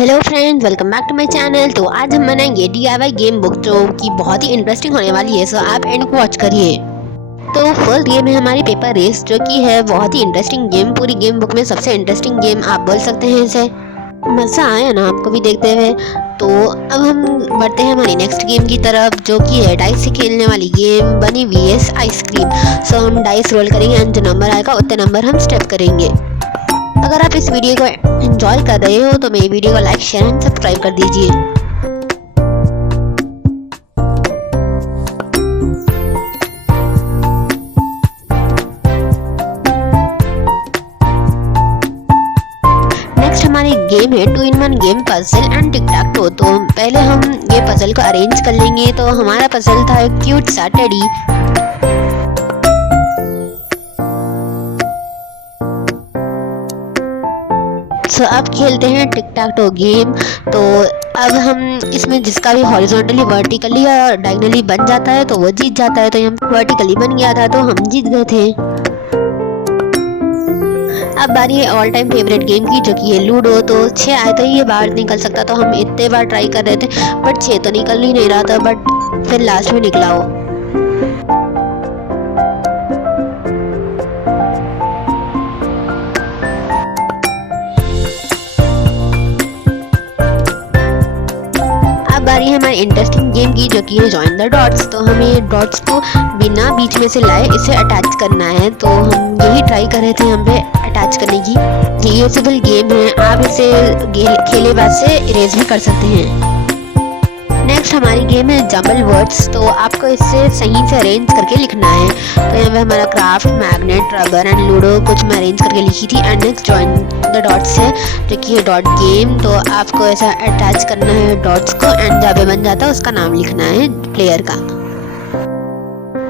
Hello friends, welcome back to my channel. तो आज हम बनाएंगे DIY गेम बुक जो कि बहुत ही इंटरेस्टिंग होने वाली है। सो आप एंड को वॉच करिए। तो फर्स्ट गेम है हमारी पेपर रेस, जो कि है बहुत ही इंटरेस्टिंग गेम। पूरी गेम बुक में सबसे इंटरेस्टिंग गेम आप बोल सकते हैं इसे। मज़ा आया ना आपको भी देखते हुए। तो अब हम बढ़ते हैं हमारी नेक्स्ट गेम की तरफ, जो कि है डाइस से खेलने वाली गेम बनी VS आइसक्रीम। सो हम डाइस रोल करेंगे एंड जो नंबर आएगा उतने नंबर हम स्टेप करेंगे। अगर आप इस वीडियो को एंजॉय कर रहे हो तो मेरी वीडियो को लाइक, शेयर एंड सब्सक्राइब कर दीजिए। नेक्स्ट हमारी गेम है 2 in 1 game puzzle and tick tech to. तो पहले हम ये पजल को अरेंज कर लेंगे। तो हमारा पजल था एक क्यूट सा टेडी। सो अब खेलते हैं टिक टैक टो गेम। तो अब हम इसमें जिसका भी हॉरिजॉन्टली, वर्टिकली या डायगोनली बन जाता है तो वो जीत जाता है। तो हम वर्टिकली बन गया था तो हम जीत गए थे। अब बारी है ऑल टाइम फेवरेट गेम की, जो कि है लूडो। तो 6 आए थे, ये बाहर निकल सकता। तो हम इतने बार ट्राई कर रहे थे बट 6 तो निकल ही नहीं रहा था, बट फिर लास्ट में निकला वो। अब बारी है हमारी इंटरेस्टिंग गेम की, जो कि है जॉइन द डॉट्स। तो हमें डॉट्स को बिना बीच में से लाए इसे अटैच करना है। तो हम यही ट्राई कर रहे थे हम पे अटैच करने की। ये सिंपल गेम है, आप इसे खेले बाद से इरेज भी कर सकते हैं। नेक्स्ट हमारी गेम है जंबल वर्ड्स। तो आपको इसे सही से अरेंज करके लिखना है। तो यहाँ पे हमारा craft, magnet, rubber and ludo कुछ मैं अरेंज करके लिखी थी। And next join the dots है, जो कि है डॉट गेम। तो आपको ऐसा अटैच करना है डॉट्स को एंड जब बन जाता है उसका नाम लिखना है प्लेयर का।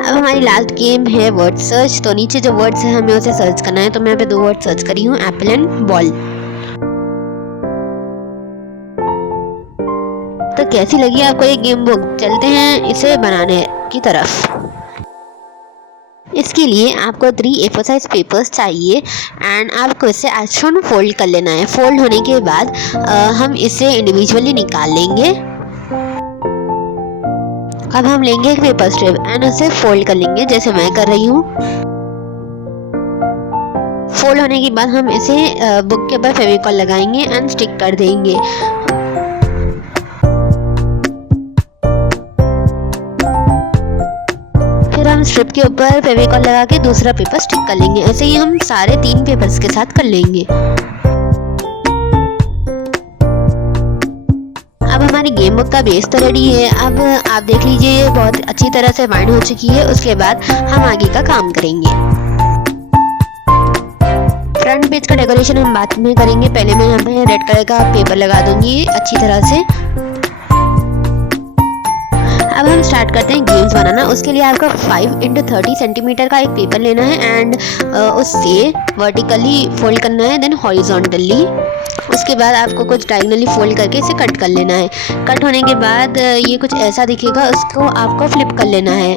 अब हमारी लास्ट गेम है वर्ड सर्च। तो नीचे जो वर्ड्स है हमें उसे सर्च करना है। तो मैं यहाँ पे 2 वर्ड सर्च करी हूँ, एप्पल एंड बॉल। तो कैसी लगी आपको ये गेम बुक? चलते हैं इसे बनाने की तरफ। इसके लिए आपको 3 A4 साइज पेपर्स चाहिए एंड आपको इसे आसान फोल्ड कर लेना है। फोल्ड होने के बाद हम इसे इंडिविजुअली निकाल लेंगे। अब हम लेंगे एक पेपर स्ट्रिप एंड उसे फोल्ड कर लेंगे जैसे मैं कर रही हूँ। फोल्ड होने के बाद हम इसे बुक के ऊपर फेविकॉल लगाएंगे एंड स्टिक कर देंगे। फिर हम स्ट्रिप के ऊपर फेविकॉल लगा के दूसरा पेपर स्टिक कर लेंगे। ऐसे ही हम सारे 3 पेपर्स के साथ कर लेंगे। अब हमारी गेम बुक का बेस तो रेडी है। अब आप देख लीजिए ये बहुत अच्छी तरह से बाइंड हो चुकी है। उसके बाद हम आगे का काम करेंगे। फ्रंट पेज का डेकोरेशन हम बाद में करेंगे। पहले मैं यहाँ पे रेड कलर का पेपर लगा दूंगी अच्छी तरह से। अब हम स्टार्ट करते हैं गेम्स बनाना। उसके लिए आपको 5x30 सेंटीमीटर का एक पेपर लेना है एंड उससे वर्टिकली फोल्ड करना है, देन हॉरिजॉन्टली। उसके बाद आपको कुछ डायगोनली फोल्ड करके इसे कट कर लेना है। कट होने के बाद ये कुछ ऐसा दिखेगा, उसको आपको फ्लिप कर लेना है।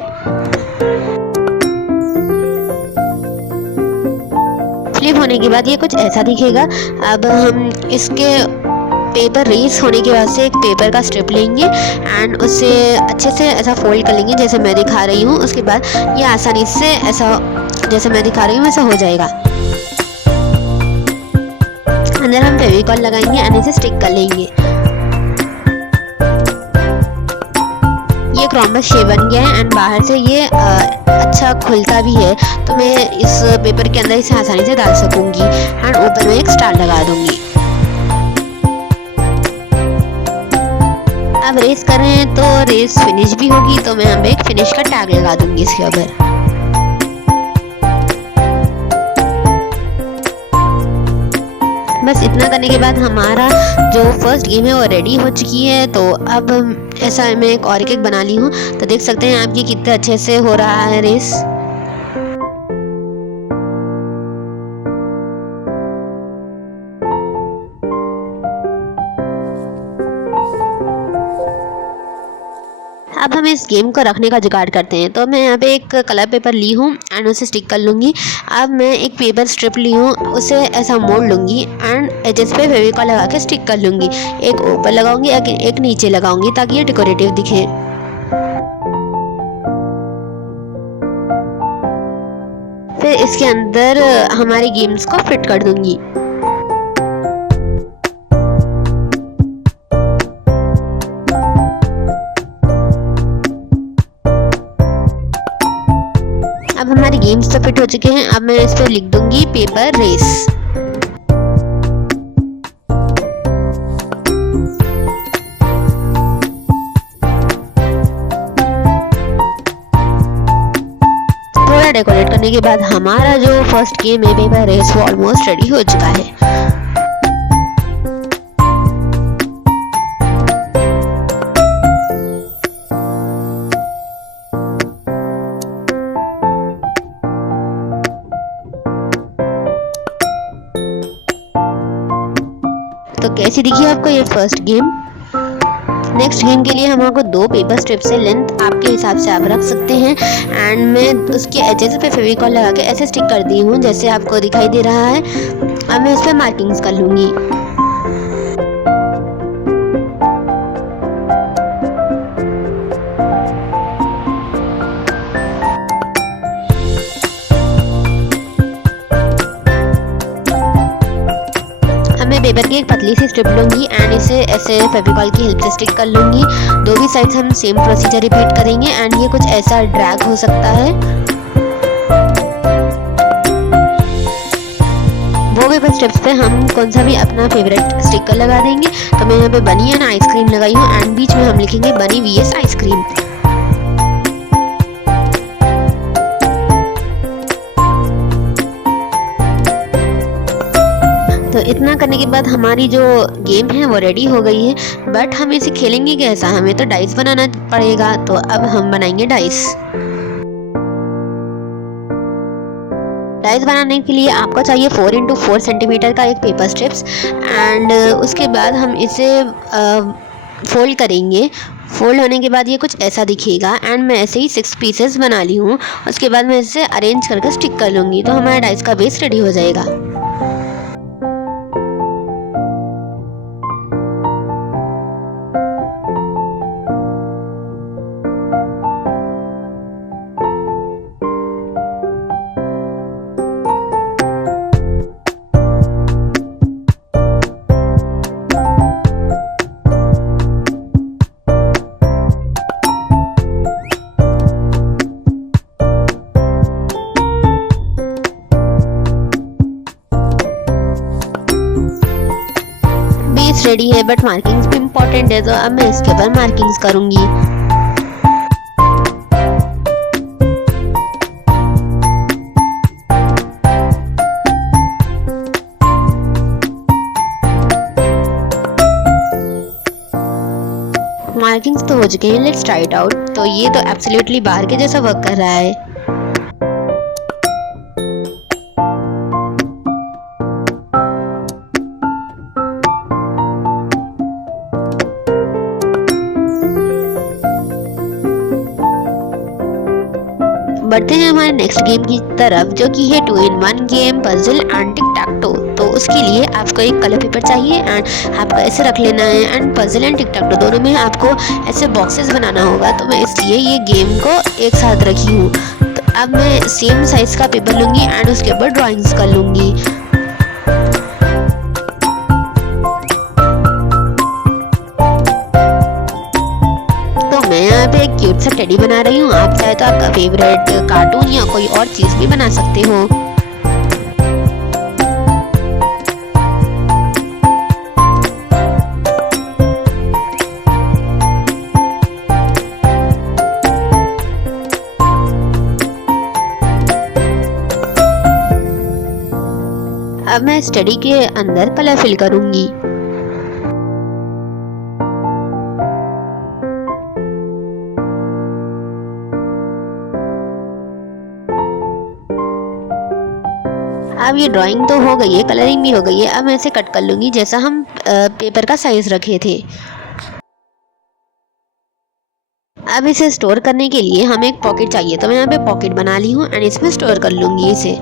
फ्लिप होने के बाद ये कुछ ऐसा दिखेगा। अब हम इसके पेपर रेस होने के बाद से एक पेपर का स्ट्रिप लेंगे एंड उसे अच्छे से ऐसा फोल्ड कर लेंगे जैसे मैं दिखा रही हूँ। उसके बाद ये आसानी से ऐसा जैसे मैं दिखा रही हूँ वैसा हो जाएगा। अंदर हम फेविकॉल लगाएंगे एंड इसे स्टिक कर लेंगे। ये क्रॉम्बस शेप बन गया है एंड बाहर से ये अच्छा खुलता भी है। तो मैं इस पेपर के अंदर इसे आसानी से डाल सकूंगी एंड ऊपर में एक स्टार लगा दूंगी। अब रेस कर रहे हैं तो रेस फिनिश भी होगी। तो मैं यहाँ पे एक फिनिश का टैग लगा दूंगी इसके ऊपर। बस इतना करने के बाद हमारा जो फर्स्ट गेम है वो रेडी हो चुकी है। तो अब ऐसा मैं एक और एक बना ली हूँ। तो देख सकते हैं आप ये कितने अच्छे से हो रहा है रेस। अब हम इस गेम को रखने का जुगाड़ करते हैं। तो मैं यहाँ पे एक कलर पेपर ली हूँ एंड उसे स्टिक कर लूँगी। अब मैं एक पेपर स्ट्रिप ली हूँ, उसे ऐसा मोड़ लूँगी एंड एजेस पे फेविकॉल लगा के स्टिक कर लूँगी। एक ऊपर लगाऊंगी, एक नीचे लगाऊंगी ताकि ये डेकोरेटिव दिखे। फिर इसके अंदर हमारे गेम्स को फिट कर दूंगी। अब हमारे गेम्स तो फिट हो चुके हैं। अब मैं इस पर लिख दूंगी पेपर रेस। थोड़ा डेकोरेट करने के बाद हमारा जो फर्स्ट गेम है पेपर रेस वो ऑलमोस्ट रेडी हो चुका है। तो कैसी दिखी आपको ये फर्स्ट गेम? नेक्स्ट गेम के लिए हम आपको 2 पेपर स्ट्रिप से लेंथ आपके हिसाब से आप रख सकते हैं एंड मैं उसके एजेस पे फेविकॉल लगा के ऐसे स्टिक कर दी हूँ जैसे आपको दिखाई दे रहा है। अब मैं इस पर मार्किंग्स कर लूँगी। पेपर की एक पतली सी स्ट्रिप लूंगी एंड इसे ऐसे फेविकॉल की हेल्प से स्टिक कर लूंगी। 2 भी साइड्स हम सेम प्रोसीजर रिपीट करेंगे एंड ये कुछ ऐसा ड्रैग हो सकता है। वो पेपर स्ट्रिप्स पे हम कौन सा भी अपना फेवरेट स्टिकर लगा देंगे। तो मैं यहाँ पे बनी एंड आइसक्रीम लगाई हूँ एंड बीच में हम लिखेंगे बनी VS आइसक्रीम। तो इतना करने के बाद हमारी जो गेम है वो रेडी हो गई है। बट हम इसे खेलेंगे कैसा? हमें तो डाइस बनाना पड़ेगा। तो अब हम बनाएंगे डाइस। डाइस बनाने के लिए आपको चाहिए 4x4 सेंटीमीटर का एक पेपर स्ट्रिप्स एंड उसके बाद हम इसे फोल्ड करेंगे। फोल्ड होने के बाद ये कुछ ऐसा दिखेगा एंड मैं ऐसे ही 6 पीसेस बना ली हूँ। उसके बाद मैं इसे अरेंज करके स्टिक कर लूँगी तो हमारा डाइस का बेस रेडी हो जाएगा। रेडी है बट मार्किंग्स भी इम्पोर्टेंट है तो अब मैं इसके ऊपर मार्किंग्स करूंगी। मार्किंग्स तो हो चुके हैं, लेट्स ट्राई इट आउट। तो ये तो एब्सोल्युटली बाहर के जैसा वर्क कर रहा है। बढ़ते हैं हमारे नेक्स्ट गेम की तरफ जो कि है 2-in-1 game puzzle and tick tech to. तो उसके लिए आपको एक कलर पेपर चाहिए एंड आपको ऐसे रख लेना है and puzzle and tick tech to दोनों में आपको ऐसे बॉक्सेस बनाना होगा। तो मैं इसलिए ये गेम को एक साथ रखी हूँ। तो अब मैं सेम साइज का पेपर लूँगी एंड उसके ऊपर ड्राइंग्स कर लूँगी। मैं यहाँ पे एक क्यूट सा टेडी बना रही हूँ। आप चाहे तो आपका फेवरेट कार्टून या कोई और चीज भी बना सकते हो। अब मैं इस टेडी के अंदर कलर फिल करूंगी। अब ये ड्राइंग तो हो गई है, कलरिंग भी हो गई है। अब मैं इसे कट कर लूँगी जैसा हम पेपर का साइज रखे थे। अब इसे स्टोर करने के लिए हमें एक पॉकेट चाहिए, तो मैं यहाँ पे पॉकेट बना ली हूँ एंड इसमें स्टोर कर लूँगी इसे।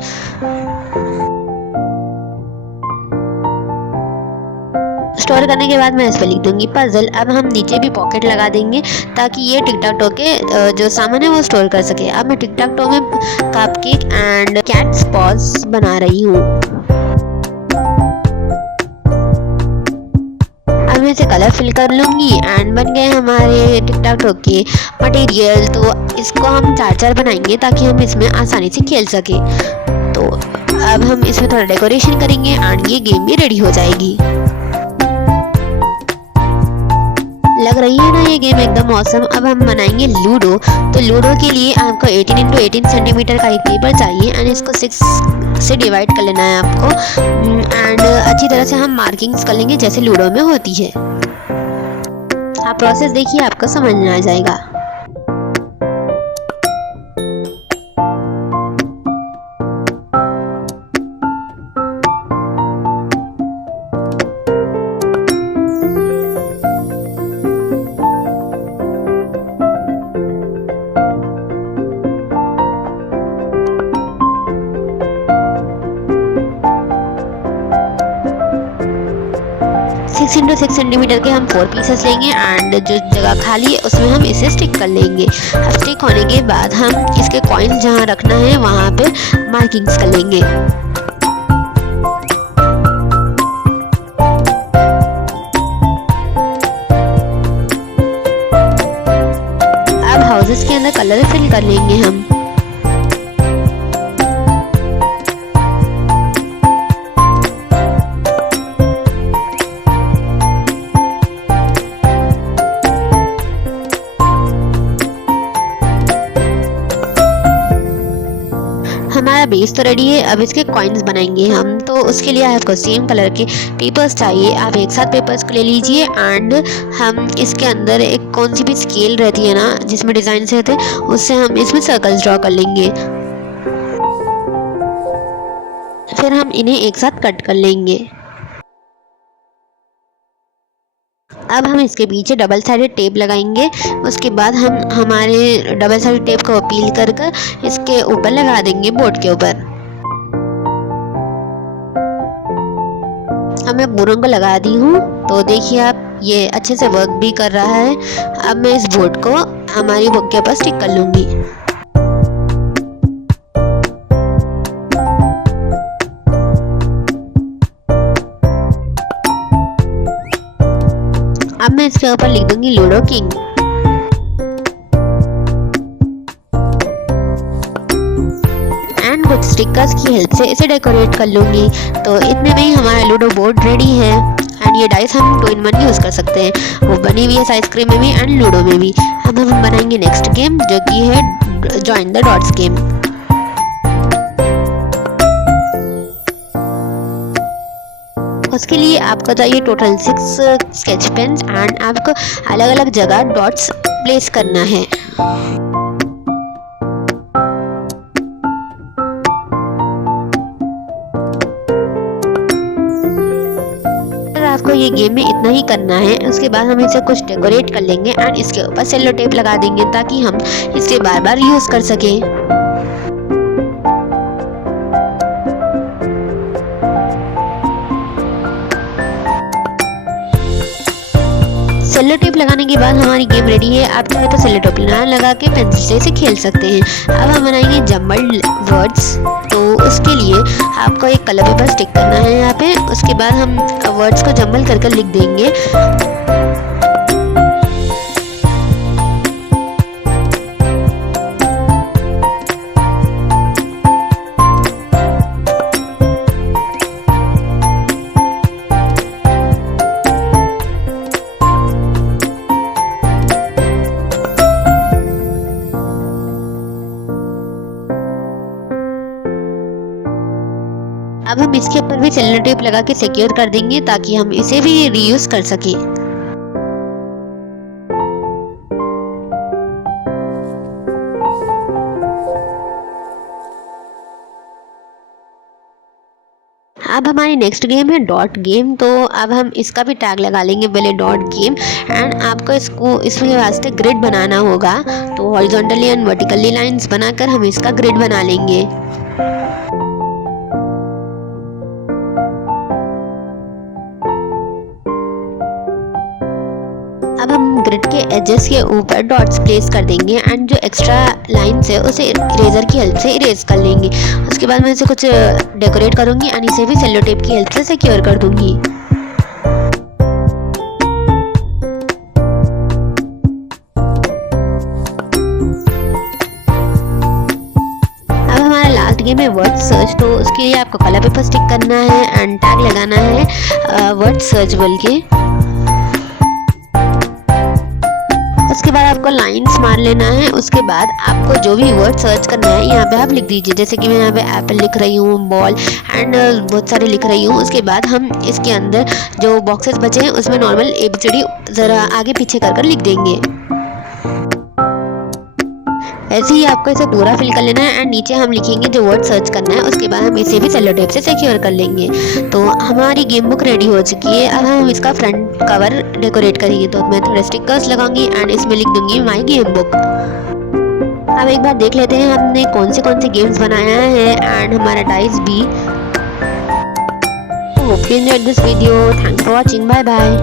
स्टोर करने के बाद मैं इस पर लिख दूंगी पजल। अब हम नीचे भी पॉकेट लगा देंगे ताकि ये टिक टाक टो के जो सामान है वो स्टोर कर सके। अब मैं टिक टाक टो में कपकेक एंड कैट्स पॉज बना रही हूँ। अब मैं इसे कलर फिल कर लूंगी एंड बन गए हमारे टिक टाक टो के मटेरियल। तो इसको हम चार बनाएंगे ताकि हम इसमें आसानी से खेल सके। तो अब हम इसमें थोड़ा डेकोरेशन करेंगे एंड ये गेम भी रेडी हो जाएगी। लग रही है ना ये गेम एकदम मौसम। अब हम बनाएंगे लूडो। तो लूडो के लिए आपको 18 × 18 सेंटीमीटर का एक पेपर चाहिए एंड इसको 6 से डिवाइड कर लेना है आपको एंड अच्छी तरह से हम मार्किंग्स कर लेंगे जैसे लूडो में होती है। आप प्रोसेस देखिए, आपको समझ में आ जाएगा। सिक्स इंटू 6 सेंटीमीटर के हम 4 पीसेस लेंगे एंड जो जगह खाली है उसमें हम इसे स्टिक कर लेंगे। अब स्टिक होने के बाद हम इसके कॉइन जहाँ रखना है वहाँ पे मार्किंग्स कर लेंगे। अब हाउसेस के अंदर कलर फिल कर लेंगे हम। हमारा बेस तो रेडी है। अब इसके कॉइन्स बनाएंगे हम। तो उसके लिए आपको सेम कलर के पेपर्स चाहिए। आप एक साथ पेपर्स को ले लीजिए एंड हम इसके अंदर एक कौन सी भी स्केल रहती है ना जिसमें डिज़ाइन से होते हैं उससे हम इसमें सर्कल्स ड्रॉ कर लेंगे। फिर हम इन्हें एक साथ कट कर लेंगे। अब हम इसके पीछे डबल साइडेड टेप लगाएंगे। उसके बाद हम हमारे डबल साइडेड टेप को पील कर इसके ऊपर लगा देंगे बोर्ड के ऊपर। अब मैं पूरों को लगा दी हूँ। तो देखिए आप ये अच्छे से वर्क भी कर रहा है। अब मैं इस बोर्ड को हमारी बुक के ऊपर स्टिक कर लूँगी। अब मैं इसके ऊपर लिख दूंगी लूडो किंग। एंड कुछ स्टिकर्स की हेल्प से इसे डेकोरेट कर लूंगी। तो इतने में ही हमारा लूडो बोर्ड रेडी है एंड ये डाइस हम 2 in 1 यूज़ कर सकते हैं। वो बनी हुई है साइज क्रीम में भी एंड लूडो में भी। अब हम बनाएंगे नेक्स्ट गेम जो कि है जॉइन द डॉट्स गेम। उसके लिए आपको चाहिए टोटल 6 स्केच पेन्स एंड आपको अलग अलग जगह डॉट्स प्लेस करना है। आपको ये गेम में इतना ही करना है। उसके बाद हम इसे कुछ डेकोरेट कर लेंगे एंड इसके ऊपर सेलो टेप लगा देंगे ताकि हम इसे बार बार यूज़ कर सकें। सेलो टेप लगाने के बाद हमारी गेम रेडी है। आप चाहे तो सेलो टेप ना लगा के पेंसिल से इसे खेल सकते हैं। अब हम बनाएंगे जम्बल्ड वर्ड्स। तो उसके लिए आपको एक कलर पेपर स्टिक करना है यहाँ पे। उसके बाद हम वर्ड्स को जम्बल कर लिख देंगे। अब हम इसके ऊपर भी सेलो टेप लगा के सिक्योर कर देंगे ताकि हम इसे भी रीयूज कर सकें। अब हमारी नेक्स्ट गेम है डॉट गेम। तो अब हम इसका भी टैग लगा लेंगे पहले डॉट गेम, एंड आपको इसके वास्ते ग्रिड बनाना होगा। तो हॉरिजॉन्टली एंड वर्टिकली लाइंस बनाकर हम इसका ग्रिड बना लेंगे। अब हम ग्रिड के एजेस के ऊपर डॉट्स प्लेस कर देंगे एंड जो एक्स्ट्रा लाइन्स है उसे इरेजर की हेल्प से इरेज कर लेंगे। उसके बाद मैं इसे कुछ डेकोरेट करूँगी एंड इसे भी सेलो टेप की हेल्प से सिक्योर कर दूँगी। अब हमारा लास्ट गेम है वर्ड सर्च। तो उसके लिए आपको कलर पेपर स्टिक करना है एंड टैग लगाना है वर्ड सर्च बोल के। उसके बाद आपको लाइंस मार लेना है। उसके बाद आपको जो भी वर्ड सर्च करना है यहाँ पे आप लिख दीजिए। जैसे कि मैं यहाँ पे एप्पल लिख रही हूँ, बॉल एंड बहुत सारे लिख रही हूँ। उसके बाद हम इसके अंदर जो बॉक्सेस बचे हैं उसमें नॉर्मल ABCD ज़रा आगे पीछे कर लिख देंगे। ऐसे ही आपको इसे पूरा फिल कर लेना है एंड नीचे हम लिखेंगे जो वर्ड सर्च करना है। उसके बाद हम इसे भी सेलो टेप से सिक्योर कर लेंगे। तो हमारी गेम बुक रेडी हो चुकी है। अब हम इसका फ्रंट कवर डेकोरेट करेंगे। तो मैं थोड़े स्टिकर्स लगाऊंगी एंड इसमें लिख दूंगी माई गेम बुक। अब एक बार देख लेते हैं हमने कौन से गेम्स बनाया है एंड हमारा डाइस भी। Hope you enjoyed this video. Thanks for watching. Bye bye.